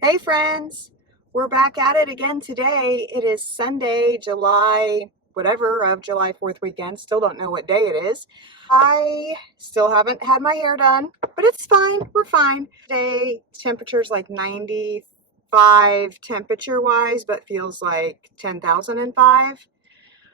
Hey friends, we're back at it again today. It is Sunday, July, whatever of July 4th weekend. Still don't know what day it is. I still haven't had my hair done, but it's fine. We're fine. Today, temperature's like 95 temperature wise, but feels like 10,005.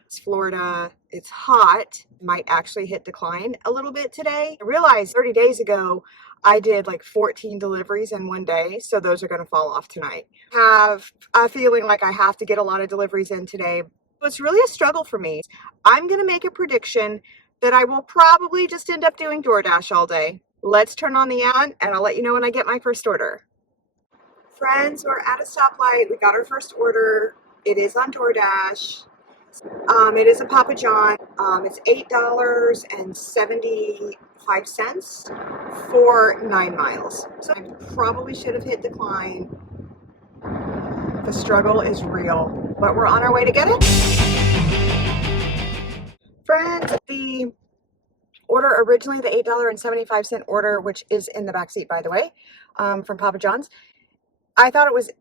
It's Florida. It's hot. Might actually hit decline a little bit today. I realized 30 days ago I did like 14 deliveries in one day, so those are going to fall off tonight. Have a feeling like I have to get a lot of deliveries in today. It's really a struggle for me. I'm going to make a prediction that I will probably just end up doing DoorDash all day. Let's turn on the app and I'll let you know when I get my first order. Friends, we're at a stoplight. We got our first order. It is on DoorDash. It is a Papa John. It's $8.75 for 9 miles. So I probably should have hit decline. The struggle is real, but we're on our way to get it. Friends, the order originally, the $8.75 order, which is in the back seat, by the way, from Papa John's. I thought it was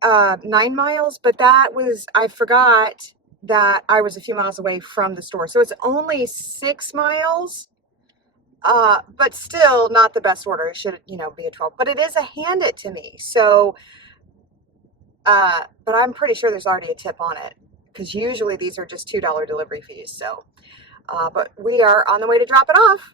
9 miles, but I forgot that I was a few miles away from the store. So it's only 6 miles, but still not the best order. It should, be a 12, but it is a hand it to me. So, but I'm pretty sure there's already a tip on it because usually these are just $2 delivery fees. So, but we are on the way to drop it off.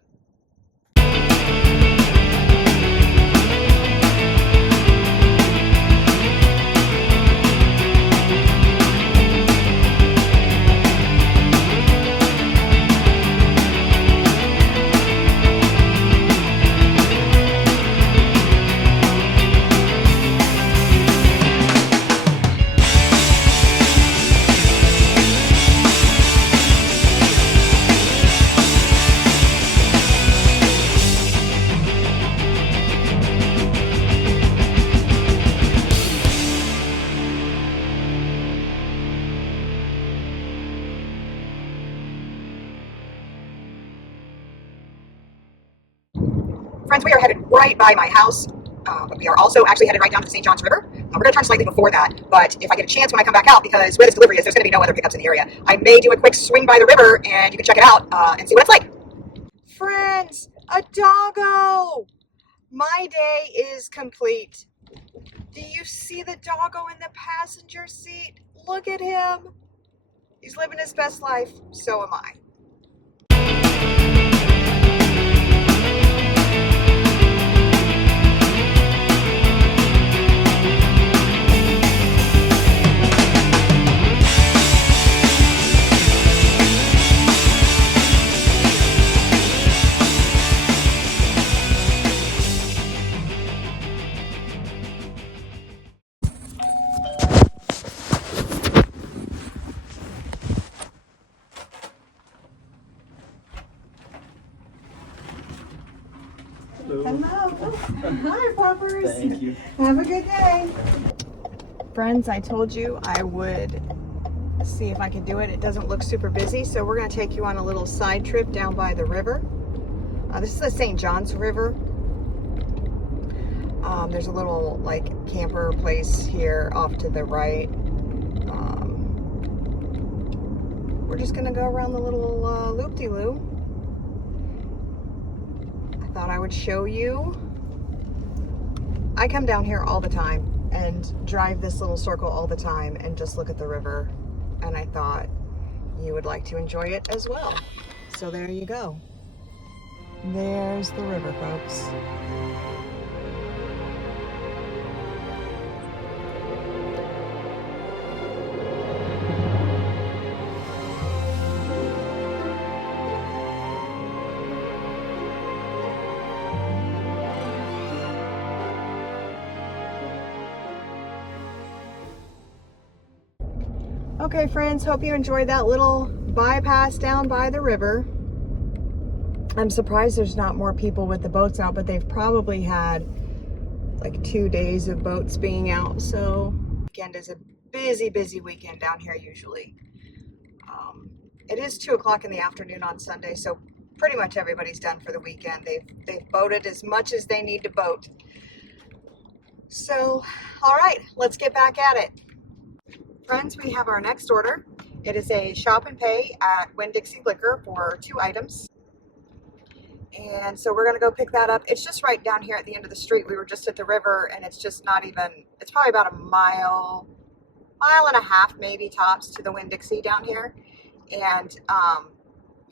Friends, we are headed right by my house, but we are also actually headed right down to the St. Johns River. We're going to turn slightly before that, but if I get a chance when I come back out, because where this delivery is, there's going to be no other pickups in the area, I may do a quick swing by the river and you can check it out and see what it's like. Friends, a doggo! My day is complete. Do you see the doggo in the passenger seat? Look at him. He's living his best life. So am I. Hello. Hi, puppers. Thank you. Have a good day. Friends, I told you I would see if I could do it. It doesn't look super busy, so we're going to take you on a little side trip down by the river. This is the St. Johns River. There's a little camper place here off to the right. We're just going to go around the little loop-de-loo. Thought I would show you. I come down here all the time and drive this little circle all the time and just look at the river, and I thought you would like to enjoy it as well. So there you go. There's the river, folks. Okay, friends, hope you enjoyed that little bypass down by the river. I'm surprised there's not more people with the boats out, but they've probably had like 2 days of boats being out. So weekend is a busy weekend down here usually. It is 2 o'clock in the afternoon on Sunday, so pretty much everybody's done for the weekend. They've boated as much as they need to boat. So, all right, let's get back at it. Friends, we have our next order. It is a shop and pay at Winn-Dixie Liquor for 2 items. And so we're gonna go pick that up. It's just right down here at the end of the street. We were just at the river and it's just not even, it's probably about a mile and a half maybe tops to the Winn-Dixie down here. And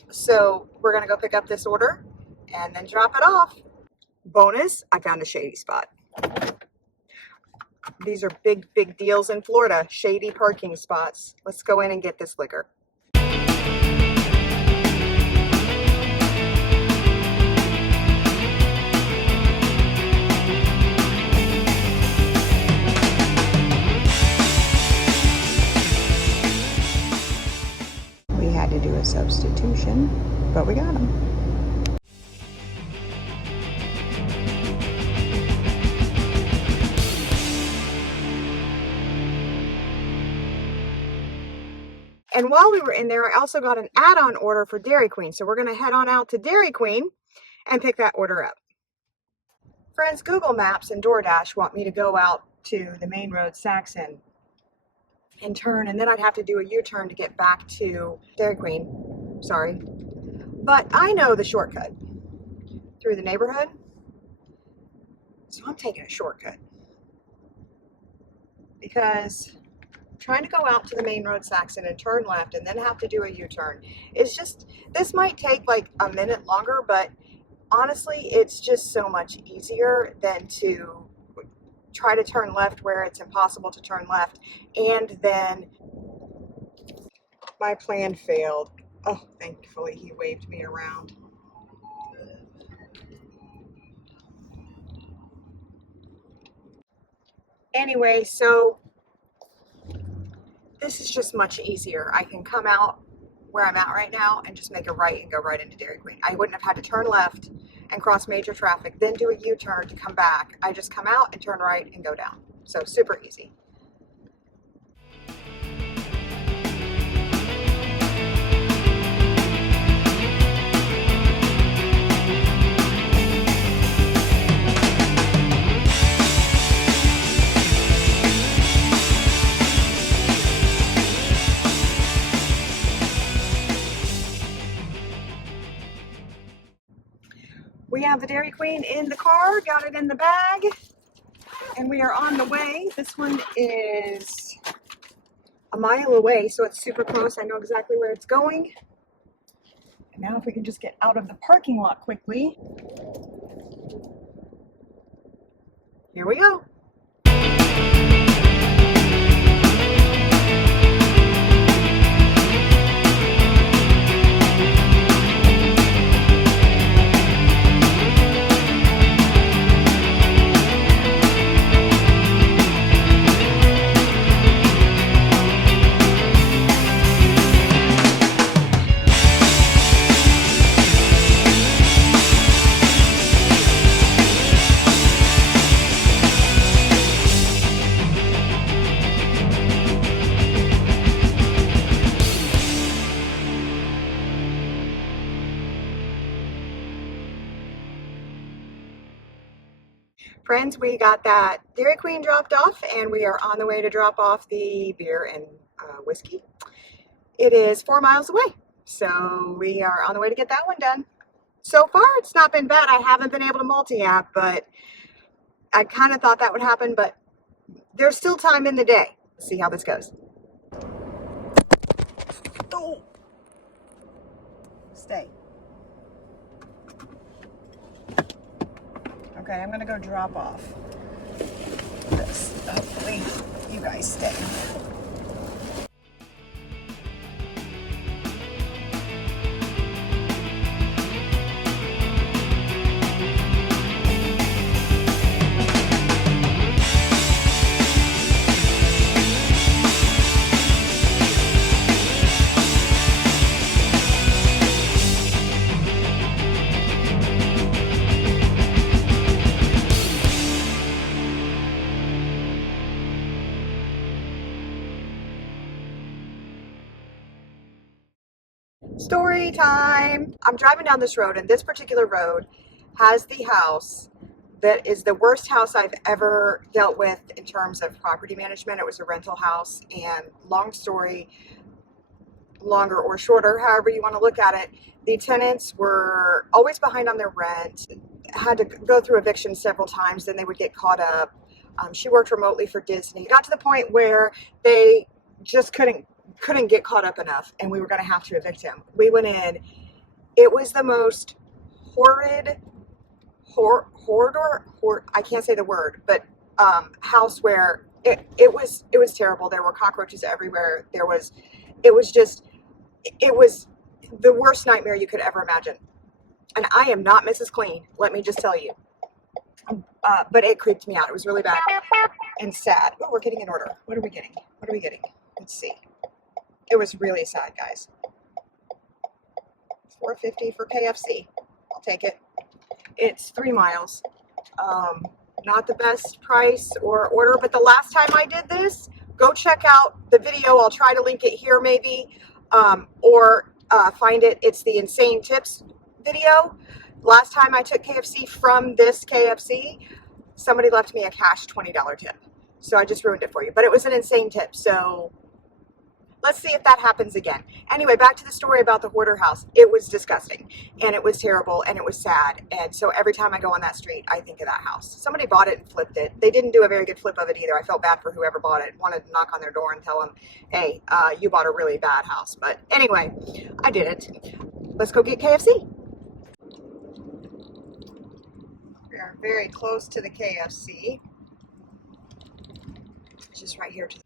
so we're gonna go pick up this order and then drop it off. Bonus, I found a shady spot. These are big, big deals in Florida, shady parking spots. Let's go in and get this liquor. We had to do a substitution, but we got them. And while we were in there, I also got an add-on order for Dairy Queen. So we're going to head on out to Dairy Queen and pick that order up. Friends, Google Maps and DoorDash want me to go out to the main road, Saxon, and turn, and then I'd have to do a U-turn to get back to Dairy Queen. Sorry. But I know the shortcut through the neighborhood, so I'm taking a shortcut. Because trying to go out to the main road, Saxon, and turn left and then have to do a U-turn is just, this might take like a minute longer, but honestly, it's just so much easier than to try to turn left where it's impossible to turn left. And then my plan failed. Oh, thankfully he waved me around. Anyway, so this is just much easier. I can come out where I'm at right now and just make a right and go right into Dairy Queen. I wouldn't have had to turn left and cross major traffic, then do a U-turn to come back. I just come out and turn right and go down. So super easy. We have the Dairy Queen in the car, got it in the bag, and we are on the way. This one is a mile away, so it's super close. I know exactly where it's going. And now if we can just get out of the parking lot quickly. Here we go. Friends, we got that Dairy Queen dropped off and we are on the way to drop off the beer and whiskey. It is 4 miles away, so we are on the way to get that one done. So far, it's not been bad. I haven't been able to multi-app, but I kind of thought that would happen, but there's still time in the day. Let's see how this goes. Oh. Stay. Okay, I'm gonna go drop off this. Hopefully you guys stay. Story time. I'm driving down this road, and this particular road has the house that is the worst house I've ever dealt with in terms of property management. It was a rental house, and long story, longer or shorter, however you want to look at it, the tenants were always behind on their rent, had to go through eviction several times, then they would get caught up. She worked remotely for Disney. It got to the point where they just couldn't get caught up enough, and we were going to have to evict him. We went in. It was the most horrid, I can't say the word, but house where it was terrible. There were cockroaches everywhere. It was the worst nightmare you could ever imagine. And I am not Mrs. Clean, let me just tell you. But it creeped me out. It was really bad and sad. Oh, we're getting an order. What are we getting? What are we getting? Let's see. It was really sad, guys. $4.50 for KFC. I'll take it. It's 3 miles. Not the best price or order, but the last time I did this, go check out the video. I'll try to link it here maybe, or find it. It's the Insane Tips video. Last time I took KFC from this KFC, somebody left me a cash $20 tip. So I just ruined it for you, but it was an insane tip. So let's see if that happens again. Anyway, back to the story about the hoarder house. It was disgusting, and it was terrible, and it was sad. And so every time I go on that street, I think of that house. Somebody bought it and flipped it. They didn't do a very good flip of it either. I felt bad for whoever bought it. Wanted to knock on their door and tell them, hey, you bought a really bad house. But anyway, I did it. Let's go get KFC. We are very close to the KFC. It's just right here to the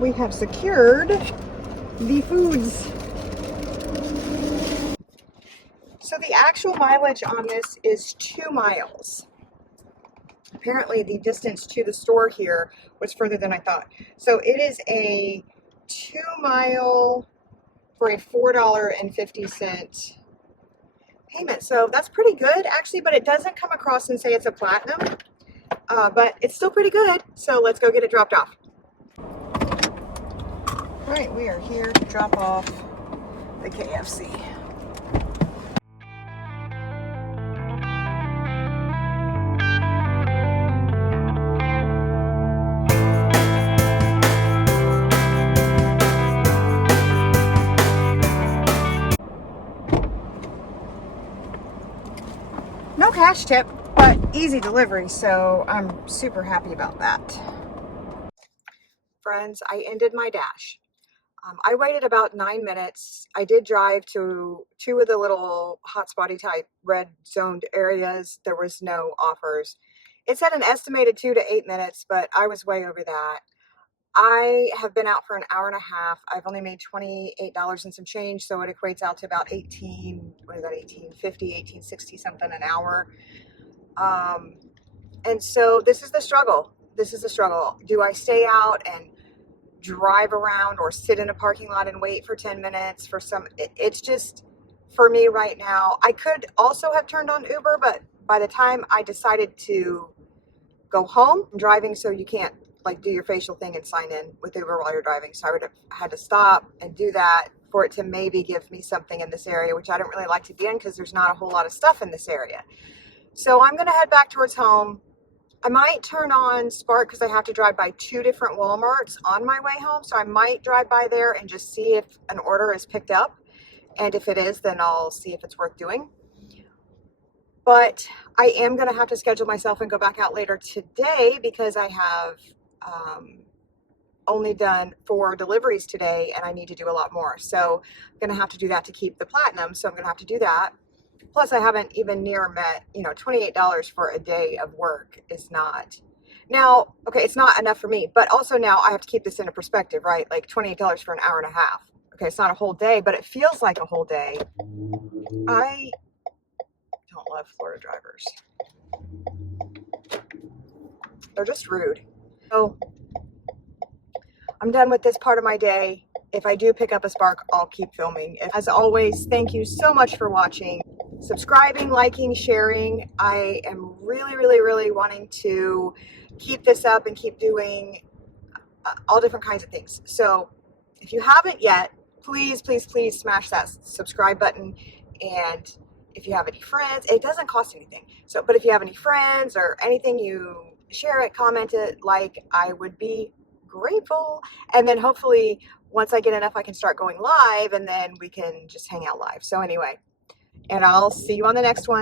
we have secured the foods. So the actual mileage on this is 2 miles. Apparently the distance to the store here was further than I thought. So it is a 2 mile for a $4.50 payment. So that's pretty good actually, but it doesn't come across and say it's a platinum, but it's still pretty good. So let's go get it dropped off. All right, we are here to drop off the KFC. No cash tip, but easy delivery, so I'm super happy about that. Friends, I ended my dash. I waited about 9 minutes. I did drive to 2 of the little hotspotty type red zoned areas. There was no offers. It said an estimated 2 to 8 minutes, but I was way over that. I have been out for an hour and a half. I've only made $28 and some change, so it equates out to about 18, what is that, 18.50, 18.60 something an hour. And so this is the struggle. This is the struggle. Do I stay out and drive around or sit in a parking lot and wait for 10 minutes for some? It's just, for me right now, I could also have turned on Uber, but by the time I decided to go home, I'm driving, so you can't like do your facial thing and sign in with Uber while you're driving. So I would have had to stop and do that for it to maybe give me something in this area, which I don't really like to be in because there's not a whole lot of stuff in this area. So I'm going to head back towards home. I might turn on Spark because I have to drive by 2 different Walmarts on my way home. So I might drive by there and just see if an order is picked up. And if it is, then I'll see if it's worth doing. But I am going to have to schedule myself and go back out later today because I have only done 4 deliveries today and I need to do a lot more. So I'm going to have to do that to keep the platinum. So I'm going to have to do that. Plus I haven't even near met, $28 for a day of work is not. Now, okay, it's not enough for me, but also now I have to keep this into perspective, right? Like $28 for an hour and a half. Okay, it's not a whole day, but it feels like a whole day. I don't love Florida drivers. They're just rude. So I'm done with this part of my day. If I do pick up a spark, I'll keep filming. As always, thank you so much for watching, subscribing, liking, sharing. I am really, really, really wanting to keep this up and keep doing all different kinds of things. So if you haven't yet, please, please, please smash that subscribe button. And if you have any friends, it doesn't cost anything. So, but if you have any friends or anything, you share it, comment it, like, I would be grateful. And then hopefully once I get enough, I can start going live and then we can just hang out live. So anyway, and I'll see you on the next one.